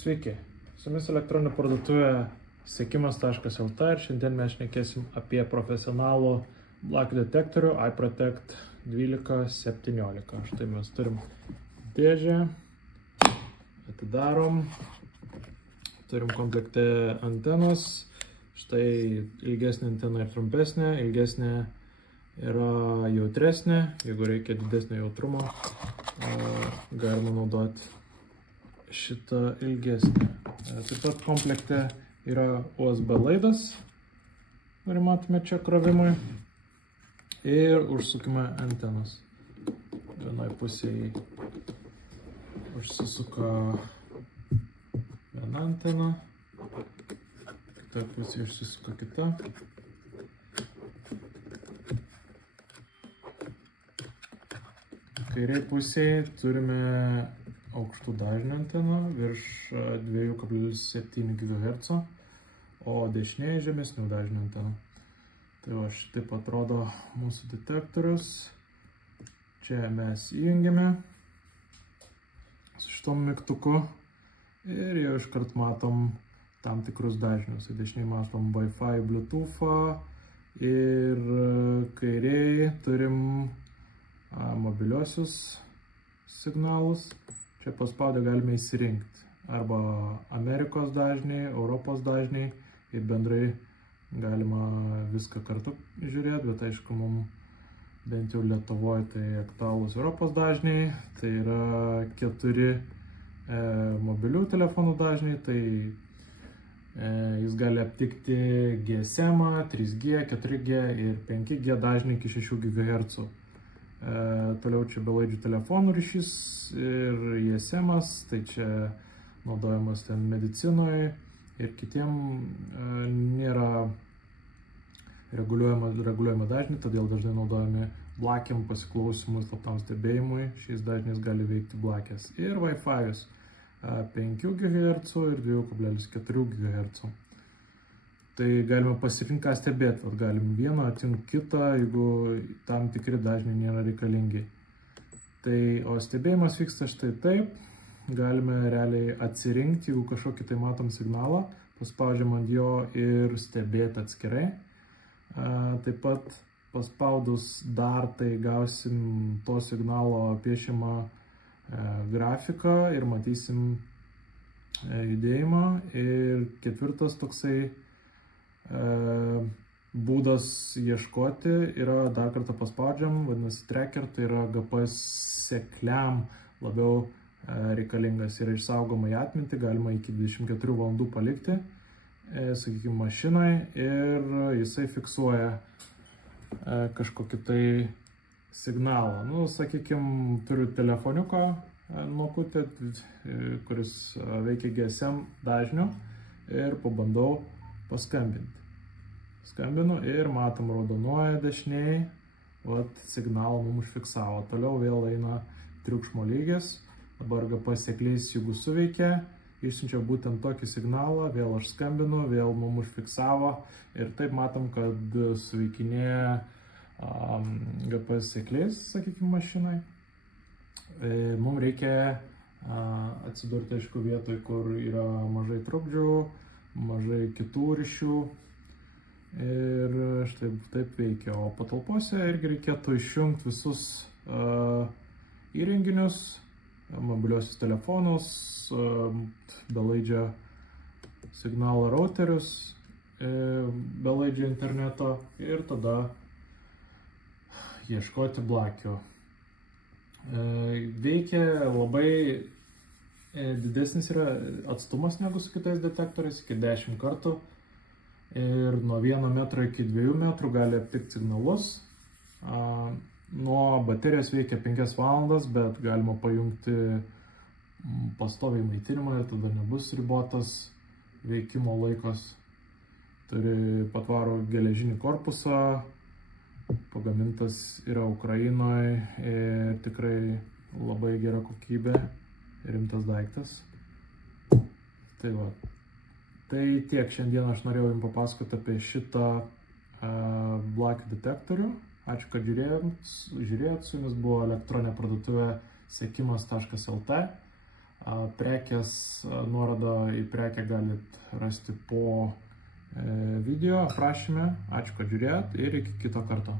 Sveiki, su jumis elektroninė parduotuvė sekimas.lt ir šiandien mes šnekėsim apie profesionalų black detektorių iProtect 1217. Štai mes turim dėžę, atidarom, turim komplekte antenos, štai ilgesnė antena ir trumpesnė, ilgesnė yra jautresnė, jeigu reikia didesnio jautrumo, galima naudoti šitą ilgesnį. Taip pat komplekte yra USB laidas, kurį matome čia krovimui, ir užsukime antenas. Vienoj pusėje užsisuka viena antena, kitoj pusėje užsisuka kita. Kairiai pusėje turime aukštų dažnių anteną virš 2,7 GHz, o dešinėje žemesnių dažnių anteną. Tai va, šitaip atrodo mūsų detektorius. Čia mes įjungiame su šitom mygtuku ir jau iškart matom tam tikrus dažnius. Dešinėje matom Wi-Fi, Bluetooth'ą ir kairiai turim mobiliosius signalus. Čia paspaudę galime įsirinkti arba Amerikos dažniai, Europos dažniai ir bendrai galima viską kartu žiūrėti, bet aišku, mums bent jau Lietuvoje tai aktualūs Europos dažniai, tai yra 4 mobilių telefonų dažniai, tai jis gali aptikti GSM, 3G, 4G ir 5G dažniai iki 6 GHz. Toliau čia belaidžių telefonų ryšys ir ISM-as, tai čia naudojamas ten medicinoje ir kitiem nėra reguliuojama dažniai, todėl dažnai naudojami blakiam pasiklausimui, slaptam stebėjimui. Šiais dažniais gali veikti blakės. Ir Wi-Fi'us 5 GHz ir 2,4 GHz. Tai galime pasirinkti, ką stebėti. Galim vieną, atjungti kitą, jeigu tam tikri dažniai nėra reikalingi. Tai, o stebėjimas vyksta štai taip. Galime realiai atsirinkti, jeigu kažkokį tai matom signalą, paspaudžiam ant jo ir stebėti atskirai. Taip pat paspaudus dar, tai gausim to signalo piešimą grafiką ir matysim judėjimą. Ir ketvirtas toksai būdas ieškoti yra, dar kartą paspaudžiam, vadinasi tracker, tai yra GPS sekliam labiau reikalingas ir išsaugoma į atmintį, galima iki 24 valandų palikti, sakykime, mašinai ir jisai fiksuoja kažkokį tai signalą. Nu, sakykime, turiu telefoniuką nuokutę, kuris veikia GSM dažniu ir pabandau paskambinti. Skambinu ir matom raudonuoja dešiniai, signalą mums užfiksavo. Toliau vėl eina triukšmo lygis, dabar GPS seklys, jeigu suveikia, išsiunčia būtent tokį signalą, vėl aš skambinu, vėl mums užfiksavo ir taip matom, kad suveikinėja GPS seklys, sakykime, mašinai. Mums reikia atsidurti, aišku, vietoj, kur yra mažai trukdžių, mažai kitų ryšių. Ir štai taip veikia. O patalpose irgi reikėtų išjungti visus įrenginius, mobiliosius telefonus, belaidžio signalą routerius, belaidžio interneto ir tada ieškoti blakių. Veikia labai didesnis yra atstumas negu su kitais detektoriais, iki 10 kartų. Ir nuo 1 metro iki 2 metrų gali aptikti signalus. Nuo baterijos veikia 5 valandas, bet galima pajungti pastoviai maitinimą ir tada nebus ribotas veikimo laikas. Turi patvarų geležinį korpusą, pagamintas yra Ukrainoje ir tikrai labai gera kokybė, rimtas daiktas. Tai va. Tai tiek šiandien aš norėjau jums papasakoti apie šitą black detektorių. Ačiū, kad žiūrėjot. Su jumis buvo elektroninė parduotuvė sekimas.lt. Prekės nuorodą į prekę galit rasti po video aprašyme. Ačiū, kad žiūrėjot ir iki kito karto.